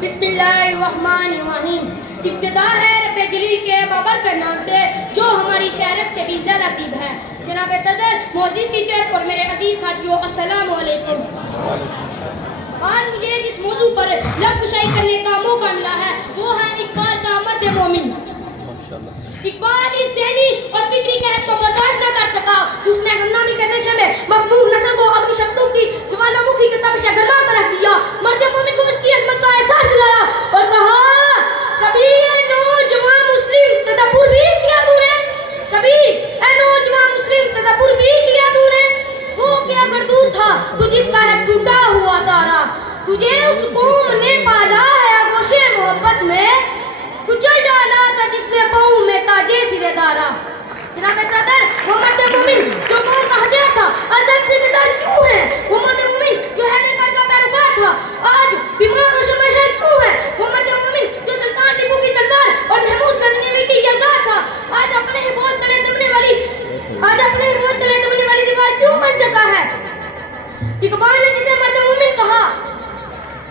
बिस्मिल्लाहिर्रहमानिर्रहीम। इब्तिदा है रब्बे जलील के बाबरकत नाम से जो हमारी शहरत से भी ज़्यादा करीब है। जनाब सदर, मोअज़्ज़िज़ टीचर और मेरे अजीज साथियों, अस्सलामु अलैकुम। आज मुझे जिस मौजू पर लब कुशाई करने का मौका मिला है वो है इकबाल का मर्द मोमिन। इकबाल इस ज़हनी और फिक्री कहर को बर्दाश्त न कर सका। उसने गुमनामी के नशे में महबूब नस्ल को अपनी शब्दों की ज्वालामुखी की तपिश गर्मा कर रख दिया। मर्द मोमिन को उसकी अज़मत का एहसास दिलाया और कहा, कभी ए नौजवान मुस्लिम तदब्बुर भी किया तूने? कभी ए नौजवान मुस्लिम तदब्बुर भी किया तूने? वो क्या करतूत था तू जिसका है टूटा हुआ तारा। तुझे उस कौम ने पाला है आगोशे मोहब्बत में, कुचल डाला था जिसने पाँव में ताजे सिरेदारा। जनाब सदर, वो मर्द मोमिन जो कौम का हथियार था अज़ल जिम्मेदार क्यों है? वो मर्द मोमिन जो हैदर का पैरोकार था आज बीमार और शर्मसार क्यों है? वो मर्द मोमिन जो सुल्तान टीपू की तलवार और महमूद गजनवी की यलगार था आज अपने ही बोझ तले दबने वाली दीवार क्यों बन चुका है? इकबाल ने जिसे मर्द मोमिन कहा,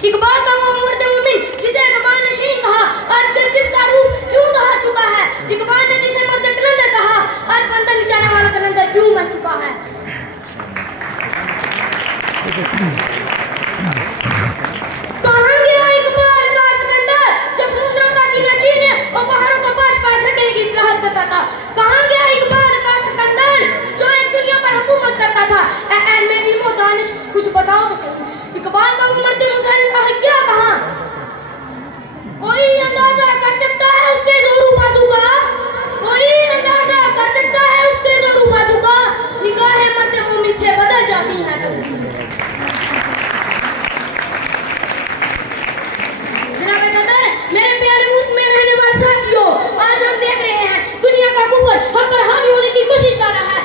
इकबाल का वो मर्द मोमिन जिसे इकबाल नशीन कहा आज किस का रूप क्यों धार चुका है? इकबाल ने जिसे मर्द कलंदर कहा आज बंदर निचाने वाला कलंदर क्यों बन चुका है? कहाँ गया इकबाल का सिकंदर जो समुद्रों का सीना चीने और पहाड़ों को पास पास रखने की सलाहत करता था? कहाँ गया इकबाल का सिकंदर जो एक दुनिया पर हुकूमत करता था? में इल्म और दानिश कुछ बताओ तो सही। इकबाल का वो मर्द मुसल्लम का क्या कहा? कोई अंदाजा कर सकता है उसके जोरू बाजू का? कोई अंदाजा कर सकता है उसके जोरू बाजू का? निगाहें मर्द मोमिन से बदल जाती हैं तकदीर। जनाब सदर, मेरे प्यारे मुल्क में रहने वाले साथियों, आज हम देख रहे हैं दुनिया का कुफर हम पर हावी होने की कोशिश कर रहा है।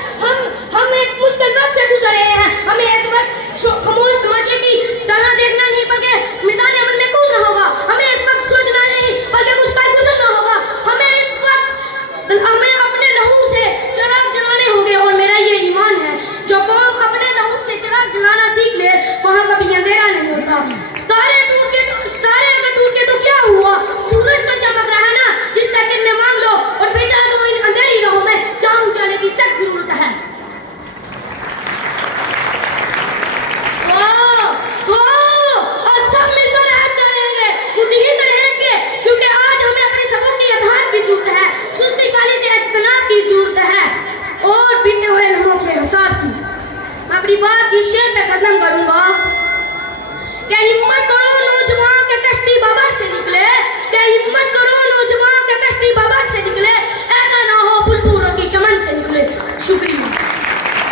हम एक मुश्किल वक्त से गुजर रहे हैं। हमें इस वक्त खामोश तमाशे की तरह देखना नहीं बल्कि मैदान अमल में कूदना होगा। हमें इस वक्त सोचना नहीं बल्कि कुछ कर गुजरना होगा। हमें इस वक्त अपने लहू से चिराग जलाने होंगे और मेरा ये ईमान है जो कौम अपने लहू से चिराग जलाना सीख ले वहाँ कभी अंधेरा नहीं होता। सितारे अगर टूट के तो क्या हुआ? सूरज तो चमक रहा है ना, जिससे किरणें मांग लो और भेजा दो इन अंधेरी राहों में जहाँ उजाले की सख्त जरूरत है। अपनी बात की शेर पे खत्म करूंगा। क्या हिम्मत करो नौजवान के कश्ती बबर से निकले, क्या हिम्मत करो नौजवान के कश्ती बबर से निकले, ऐसा ना हो बुलबुलों की चमन से निकले। शुक्रिया।